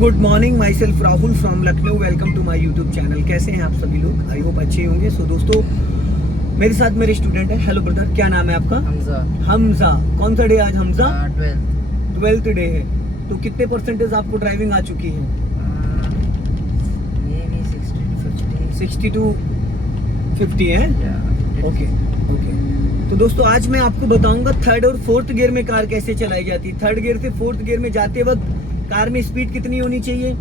Good morning, myself Rahul from Lucknow. Welcome to my YouTube channel. कैसे हैं आप सभी लोग? आई होप अच्छे होंगे। सो दोस्तों, मेरे साथ मेरे स्टूडेंट है। हेलो ब्रदर, क्या नाम है आपका? हमजा। हमजा। कौन सा डे आज हमजा? 12th 12th डे है। तो कितने परसेंटेज आपको ड्राइविंग आ चुकी है? ये भी 60 to 50 60 है। Okay okay. तो दोस्तों, आज मैं आपको बताऊंगा थर्ड और फोर्थ गियर में कार कैसे चलाई जाती है। थर्ड गियर से फोर्थ गियर में जाते वक्त कार में स्पीड कितनी होनी चाहिए,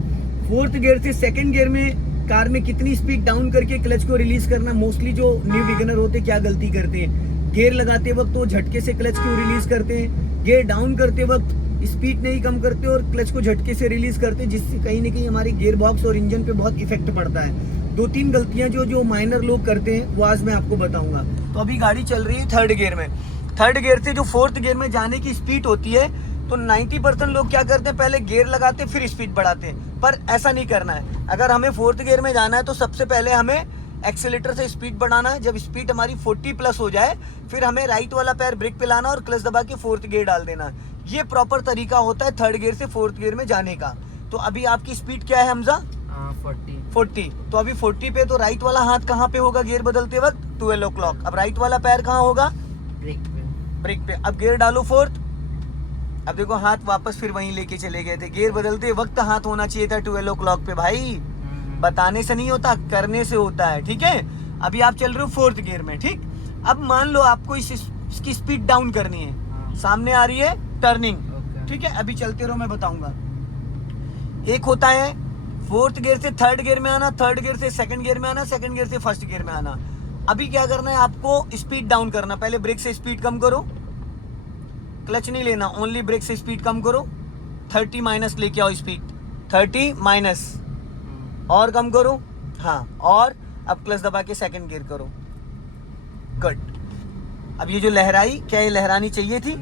फोर्थ गियर से सेकंड गियर में कार में कितनी स्पीड डाउन करके क्लच को रिलीज करना। मोस्टली जो न्यू बिगिनर होते क्या गलती करते हैं, गियर लगाते वक्त तो झटके से क्लच को रिलीज करते हैं, गियर डाउन करते वक्त स्पीड नहीं कम करते और क्लच को झटके से रिलीज करते हैं, जिससे कहीं ना कहीं हमारे गियर बॉक्स और इंजन पे बहुत इफेक्ट पड़ता है। दो तीन गलतियां जो माइनर लोग करते हैं वो आज मैं आपको बताऊंगा। तो अभी गाड़ी चल रही है थर्ड गियर में। थर्ड गियर से जो फोर्थ गियर में जाने की स्पीड होती है, तो 90% लोग क्या करते हैं, पहले गियर लगाते फिर स्पीड बढ़ाते हैं। पर ऐसा नहीं करना है। अगर हमें फोर्थ गियर में जाना है तो सबसे पहले हमें एक्सीलेटर से स्पीड बढ़ाना है। जब स्पीड हमारी 40 प्लस हो जाए, फिर हमें राइट वाला पैर ब्रेक पे लाना और क्लच दबा के फोर्थ गियर डाल देना। ये प्रॉपर तरीका होता है थर्ड गियर से फोर्थ गियर में जाने का। तो अभी आपकी स्पीड क्या है हमजा? 40। तो अभी 40 पे तो राइट वाला हाथ कहाँ पे होगा गियर बदलते वक्त? 12 o'clock। अब राइट वाला पैर कहाँ होगा? ब्रेक पे। अब गियर डालो फोर्थ। अब देखो हाथ वापस फिर वहीं लेके चले गए थे। गियर बदलते वक्त हाथ होना चाहिए था 12 o'clock पे भाई। बताने से नहीं होता, करने से होता है। ठीक है। अभी आप चल रहे हो फोर्थ गियर में। ठीक। अब मान लो आपको इसकी स्पीड डाउन करनी है। सामने आ रही है टर्निंग। ठीक है। अभी चलते रहो, मैं बताऊंगा। एक होता है फोर्थ गियर से थर्ड गियर में आना, थर्ड गियर से सेकंड गियर में आना, सेकंड गियर से फर्स्ट गियर में आना। अभी क्या करना है आपको? स्पीड डाउन करना। पहले ब्रेक से स्पीड कम करो, क्लच नहीं लेना, ओनली ब्रेक से स्पीड कम करो। 30 माइनस लेके आओ स्पीड, 30 माइनस और कम करो। हाँ, और अब क्लच दबा के सेकंड गियर करो। गुड। अब ये जो लहराई, क्या ये लहरानी चाहिए थी?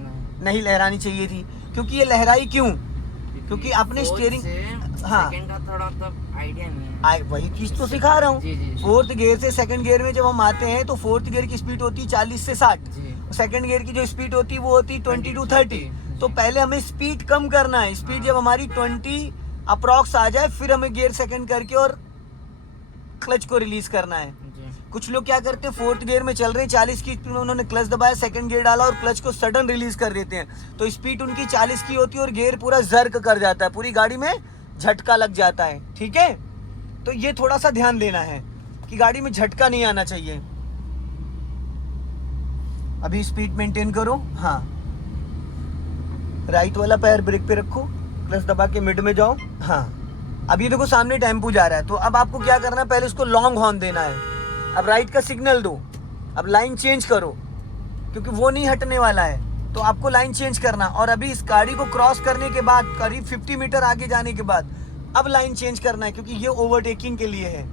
नहीं लहरानी चाहिए थी। क्योंकि ये लहराई क्यों? क्योंकि आपने स्टीयरिंग, हाँ, का थोड़ा तो आइडिया नहीं है। वही चीज तो सिखा रहा हूँ। फोर्थ गियर से सेकंड गियर में जब हम आते हैं तो फोर्थ गियर की स्पीड होती है 40 से 60। सेकंड गियर की जो स्पीड होती है वो होती है 20 to 30। तो पहले हमें स्पीड कम करना है। स्पीड जब हमारी 20 अप्रॉक्स आ जाए, फिर हमें गियर सेकंड करके और क्लच को रिलीज करना है। कुछ लोग क्या करते हैं, फोर्थ गियर में चल रहे हैं 40 की स्पीड में, उन्होंने क्लच दबाया, सेकंड गियर डाला और क्लच को सडन रिलीज कर देते हैं। तो स्पीड उनकी 40 की होती है और गियर पूरा जर्क कर जाता है, पूरी गाड़ी में झटका लग जाता है। ठीक है। तो ये थोड़ा सा ध्यान देना है कि गाड़ी में झटका नहीं आना चाहिए। अभी स्पीड मेंटेन करो। हाँ, राइट वाला पैर ब्रेक पे रखो, क्लच दबा के मिड में जाओ। हाँ, अब ये देखो सामने टेम्पो जा रहा है, तो अब आपको क्या करना है, पहले इसको लॉन्ग हॉर्न देना है। अब राइट का सिग्नल दो, अब लाइन चेंज करो, क्योंकि वो नहीं हटने वाला है, तो आपको लाइन चेंज करना। और अभी इस गाड़ी को क्रॉस करने के बाद, करीब 50 मीटर आगे जाने के बाद अब लाइन चेंज करना है, क्योंकि ये ओवरटेकिंग के लिए है।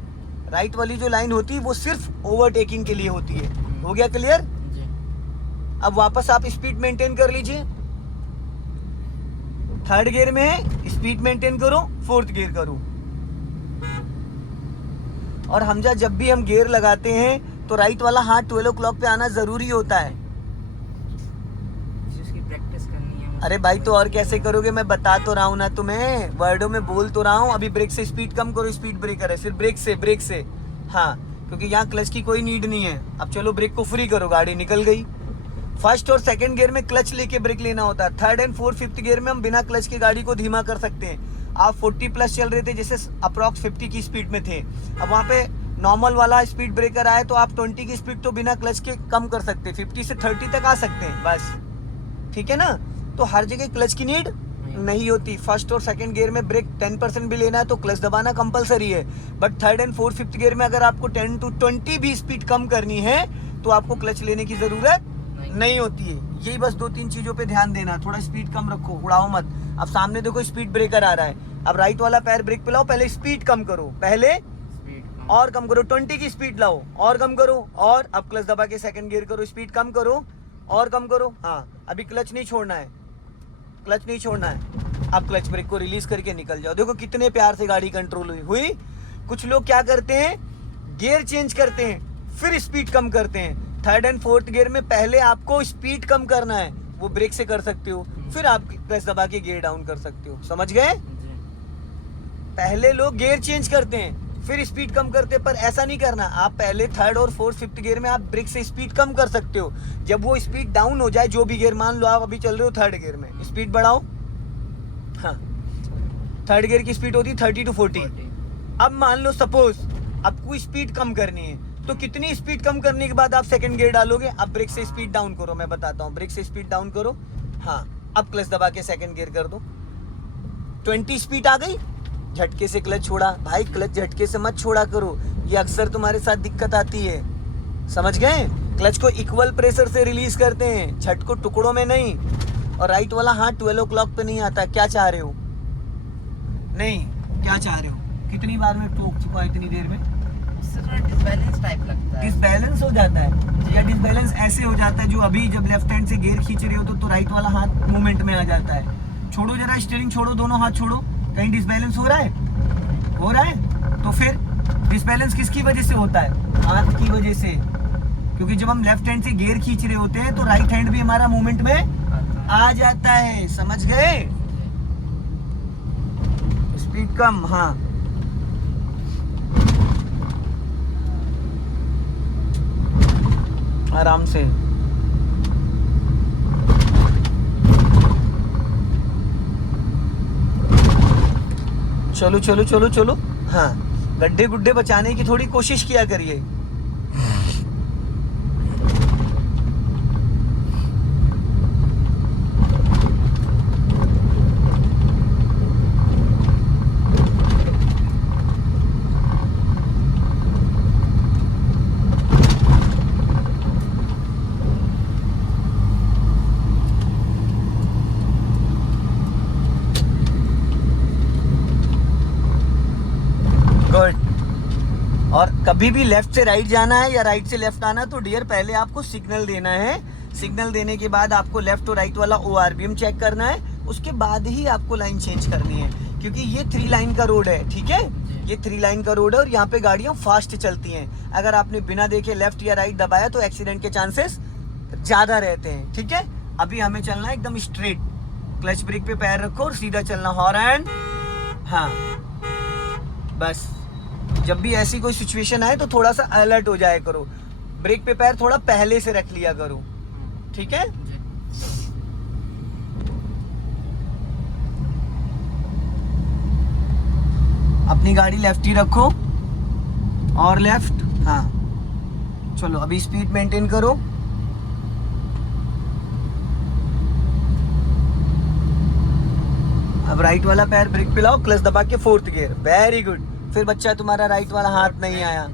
राइट वाली जो लाइन होती है वो सिर्फ ओवरटेकिंग के लिए होती है। हो गया क्लियर? अब वापस आप स्पीड मेंटेन कर लीजिए। थर्ड गियर में है, स्पीड मेंटेन करो, फोर्थ गियर करो। और हमजा, जब भी हम गियर लगाते हैं तो राइट वाला हाथ 12 o'clock पे आना जरूरी होता है। जिसकी प्रैक्टिस करनी है। अरे भाई, तो और कैसे करोगे? मैं बता तो रहा हूँ ना तुम्हें, वर्डों में बोल तो रहा हूँ। अभी ब्रेक से स्पीड कम करो, स्पीड ब्रेकर है, फिर ब्रेक से। हाँ, क्योंकि यहाँ क्लच की कोई नीड नहीं है। अब चलो ब्रेक को फ्री करो, गाड़ी निकल गई। फर्स्ट और सेकंड गियर में क्लच लेके ब्रेक लेना होता है। Third and fourth fifth gear में हम बिना क्लच के गाड़ी को धीमा कर सकते हैं। आप 40 प्लस चल रहे थे, जैसे अप्रॉक्स 50 की स्पीड में थे, अब वहाँ पे नॉर्मल वाला स्पीड ब्रेकर आए तो आप 20 की स्पीड तो बिना क्लच के कम कर सकते हैं, 50 से 30 तक आ सकते हैं बस। ठीक है ना? तो हर जगह क्लच की नीड नहीं होती। फर्स्ट और सेकंड गियर में ब्रेक 10% भी लेना है तो क्लच दबाना कंपलसरी है। But third and fourth fifth gear में अगर आपको 10 to 20 भी स्पीड कम करनी है तो आपको क्लच लेने की जरूरत नहीं होती है। यही बस दो तीन चीजों पे ध्यान देना। थोड़ा स्पीड कम रखो, उड़ाओ मत। अब सामने देखो स्पीड ब्रेकर आ रहा है, अब राइट वाला पैर ब्रेक पे लाओ, पहले स्पीड कम करो, पहले और कम करो, 20 की स्पीड लाओ और कम करो, और अब क्लच दबा के सेकंड गियर करो, स्पीड कम करो और कम करो। हाँ, अभी क्लच नहीं छोड़ना है, क्लच नहीं छोड़ना है। अब क्लच ब्रेक को रिलीज करके निकल जाओ। देखो कितने प्यार से गाड़ी कंट्रोल हुई। कुछ लोग क्या करते हैं, गियर चेंज करते हैं फिर स्पीड कम करते हैं। थर्ड एंड फोर्थ गियर में पहले आपको स्पीड कम करना है, वो ब्रेक से कर सकते हो, फिर आप क्लच दबा के गियर डाउन कर सकते हो। समझ गए? पहले लोग गियर चेंज करते हैं फिर स्पीड कम करते हैं, पर ऐसा नहीं करना। आप पहले थर्ड और फोर्थ फिफ्थ गियर में आप ब्रेक से स्पीड कम कर सकते हो। जब वो स्पीड डाउन हो जाए, जो भी गियर, मान लो आप अभी चल रहे हो थर्ड गियर में, स्पीड बढ़ाओ। हाँ, थर्ड गियर की स्पीड होती है 30 to 40। अब मान लो सपोज आपको स्पीड कम करनी है, तो कितनी स्पीड कम करने के बाद आप सेकंड गियर डालोगे? अब ब्रेक से स्पीड डाउन करो, मैं बताता हूँ। ब्रेक से स्पीड डाउन करो, हाँ, अब क्लच दबा के सेकंड गियर कर दो। 20 स्पीड आ गई, झटके से क्लच छोड़ा। भाई क्लच झटके से मत छोड़ा करो, ये अक्सर तुम्हारे साथ दिक्कत आती है, समझ गए? क्लच को इक्वल प्रेशर से रिलीज करते हैं, झटको टुकड़ों में नहीं। और राइट वाला हाथ 12 o'clock पे नहीं आता। क्या चाह रहे हो? नहीं, क्या चाह रहे हो? कितनी बार मैं टोक चुका हूँ इतनी देर में? डिसबैलेंस टाइप लगता है। डिसबैलेंस हो जाता है, या डिसबैलेंस ऐसे हो जाता है जो अभी जब लेफ्ट हैंड से गियर खींच रहे हो तो राइट वाला हाथ मूवमेंट में आ जाता है। छोड़ो जरा स्टीयरिंग, छोड़ो, दोनों हाथ छोड़ो। कहीं डिसबैलेंस हो रहा है? हो रहा है? तो फिर डिसबैलेंस किसकी वजह से होता है? हाथ की वजह से। क्योंकि जब हम लेफ्ट हैंड से गियर खींच रहे होते हैं तो राइट हैंड भी हमारा मूवमेंट में आ जाता है, समझ गए? स्पीड कम, हाँ। आराम से। चलो चलो चलो चलो, हाँ। गड्ढे गुड्ढे बचाने की थोड़ी कोशिश किया करिए। गुड। और कभी भी लेफ्ट से राइट जाना है या राइट से लेफ्ट आना है तो डियर पहले आपको सिग्नल देना है। सिग्नल देने के बाद आपको लेफ्ट और राइट वाला ORVM चेक करना है, उसके बाद ही आपको लाइन चेंज करनी है। क्योंकि ये 3 लाइन का रोड है, ठीक है? ये 3 लाइन का रोड है और यहाँ पे गाड़ियाँ फास्ट चलती हैं। अगर आपने बिना देखे लेफ्ट या राइट दबाया तो एक्सीडेंट के चांसेस ज़्यादा रहते हैं, ठीक है? अभी हमें चलना है एकदम स्ट्रेट। क्लच ब्रेक पे पैर रखो और सीधा चलना, हॉर्न। हाँ, बस। जब भी ऐसी कोई सिचुएशन आए तो थोड़ा सा अलर्ट हो जाया करो। ब्रेक पे पैर थोड़ा पहले से रख लिया करो, ठीक है? अपनी गाड़ी लेफ्ट ही रखो और लेफ्ट, हाँ। चलो अभी स्पीड मेंटेन करो। अब राइट वाला पैर ब्रेक पे लाओ, क्लच दबा के फोर्थ गियर। Very good. फिर बच्चा तुम्हारा राइट वाला हाथ नहीं आया।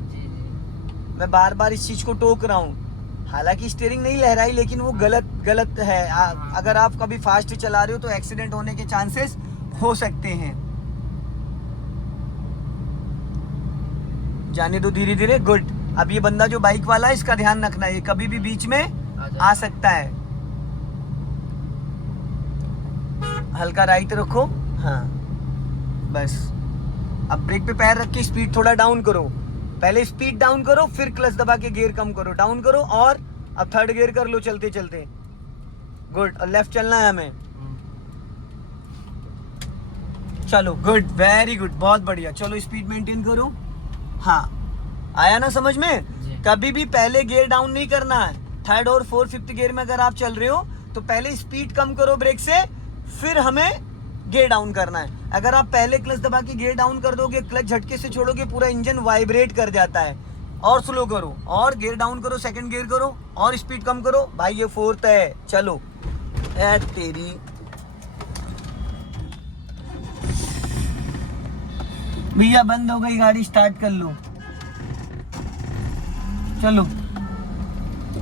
मैं बार बार इस चीज को टोक रहा हूँ, हालांकि स्टीयरिंग नहीं लहराई, लेकिन वो गलत है। अगर आप कभी फास्ट चला रहे हो तो एक्सीडेंट होने के चांसेस हो सकते हैं। जाने दो धीरे धीरे। गुड। अब ये बंदा जो बाइक वाला है इसका ध्यान रखना है, ये कभी भी बीच में आ सकता है। हल्का राइट रखो, हाँ, बस। अब ब्रेक पे पैर रख के स्पीड थोड़ा डाउन करो। पहले स्पीड डाउन करो, फिर क्लच दबा के गियर कम करो, डाउन करो, और अब थर्ड गियर कर लो चलते चलते। गुड। और लेफ्ट चलना है हमें। चलो गुड, वेरी गुड, बहुत बढ़िया। चलो स्पीड मेंटेन करो। हाँ, आया ना समझ में? कभी भी पहले गियर डाउन नहीं करना है। थर्ड और फोर्थ फिफ्थ गियर में अगर आप चल रहे हो तो पहले स्पीड कम करो ब्रेक से, फिर हमें गियर डाउन करना है। अगर आप पहले क्लच दबा के गियर डाउन कर दोगे, क्लच झटके से छोड़ोगे, पूरा इंजन वाइब्रेट कर जाता है। और स्लो करो, और गियर डाउन करो, सेकंड गियर करो, और स्पीड कम करो। भाई ये फोर्थ है, चलो। ए तेरी, भैया बंद हो गई गाड़ी, स्टार्ट कर लो। चलो।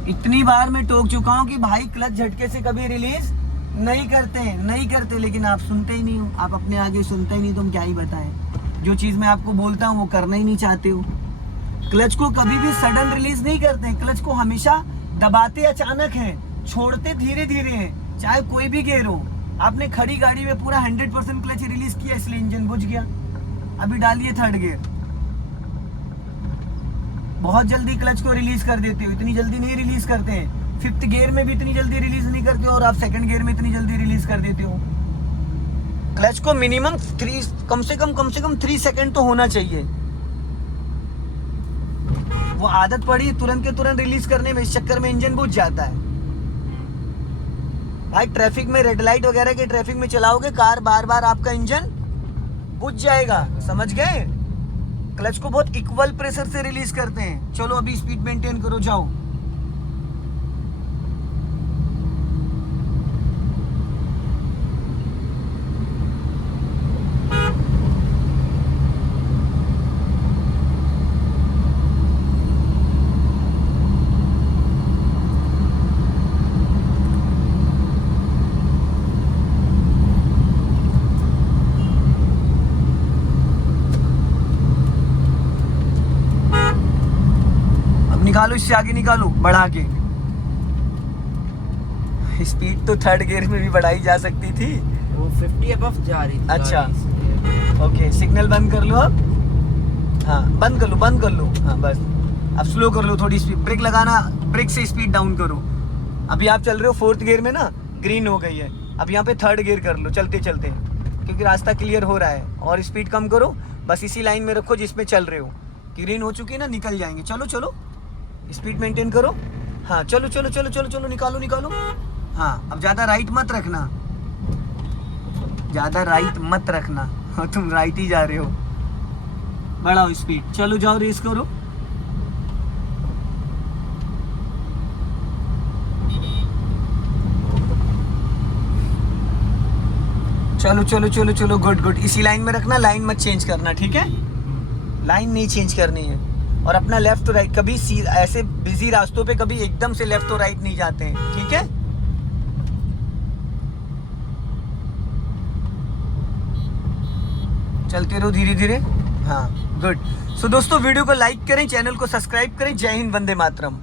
इतनी बार मैं टोक चुका हूँ कि भाई क्लच झटके से कभी रिलीज नहीं करते, लेकिन आप सुनते ही नहीं हो। आप अपने आगे सुनते ही नहीं, तो हम क्या ही बताएं। जो चीज़ मैं आपको बोलता हूँ वो करना ही नहीं चाहते हो। क्लच को कभी भी सडन रिलीज नहीं करते, क्लच को हमेशा दबाते अचानक है, छोड़ते धीरे धीरे है, चाहे कोई भी गियर हो। आपने खड़ी गाड़ी में पूरा 100% क्लच रिलीज किया, इसलिए इंजन बुझ गया। अभी डालिए थर्ड गियर, बहुत जल्दी क्लच को रिलीज कर देते हो, इतनी जल्दी नहीं रिलीज करते हैं। फिफ्थ गियर में भी इतनी जल्दी रिलीज नहीं करते हो, और आप सेकंड गियर में इतनी जल्दी रिलीज कर देते हो। क्लच को मिनिमम कम से कम 3 सेकंड तो होना चाहिए। वो आदत पड़ी तुरंत के तुरंत रिलीज करने में, इस चक्कर में इंजन बुझ जाता है। भाई ट्रैफिक में, रेड लाइट वगैरह के ट्रैफिक में चलाओगे कार, बार बार आपका इंजन बुझ जाएगा, समझ गए। क्लच को बहुत इक्वल प्रेशर से रिलीज करते हैं। चलो अभी स्पीड मेंटेन करो, जाओ। निकालो, इससे आगे निकालो बढ़ा के। स्पीड तो थर्ड गियर में भी बढ़ाई जा सकती थी। वो 50 अबव जा रही थी। अच्छा ओके, सिग्नल बंद कर लो अब। हाँ बंद कर लो। हाँ बस अब स्लो कर लो थोड़ी स्पीड, ब्रेक लगाना, ब्रेक से स्पीड डाउन करो। अभी आप चल रहे हो 4th गियर में ना, ग्रीन हो गई है। अब यहाँ पे 3rd गियर कर लो चलते चलते, क्योंकि रास्ता क्लियर हो रहा है। और स्पीड कम करो, बस इसी लाइन में रखो जिसमें चल रहे हो। ग्रीन हो चुकी है ना, निकल जाएंगे। चलो स्पीड मेंटेन करो। हाँ चलो निकालो। हाँ अब ज़्यादा राइट मत रखना। हाँ तुम राइट ही जा रहे हो। बढ़ाओ स्पीड, चलो जाओ रेस करो। चलो गुड। इसी लाइन में रखना, लाइन मत चेंज करना, ठीक है। लाइन नहीं चेंज करनी है। और अपना लेफ्ट टू राइट, कभी ऐसे बिजी रास्तों पे कभी एकदम से लेफ्ट टू राइट नहीं जाते हैं, ठीक है। चलते रहो धीरे धीरे। हाँ गुड। सो दोस्तों वीडियो को लाइक करें, चैनल को सब्सक्राइब करें। जय हिंद, वंदे मातरम।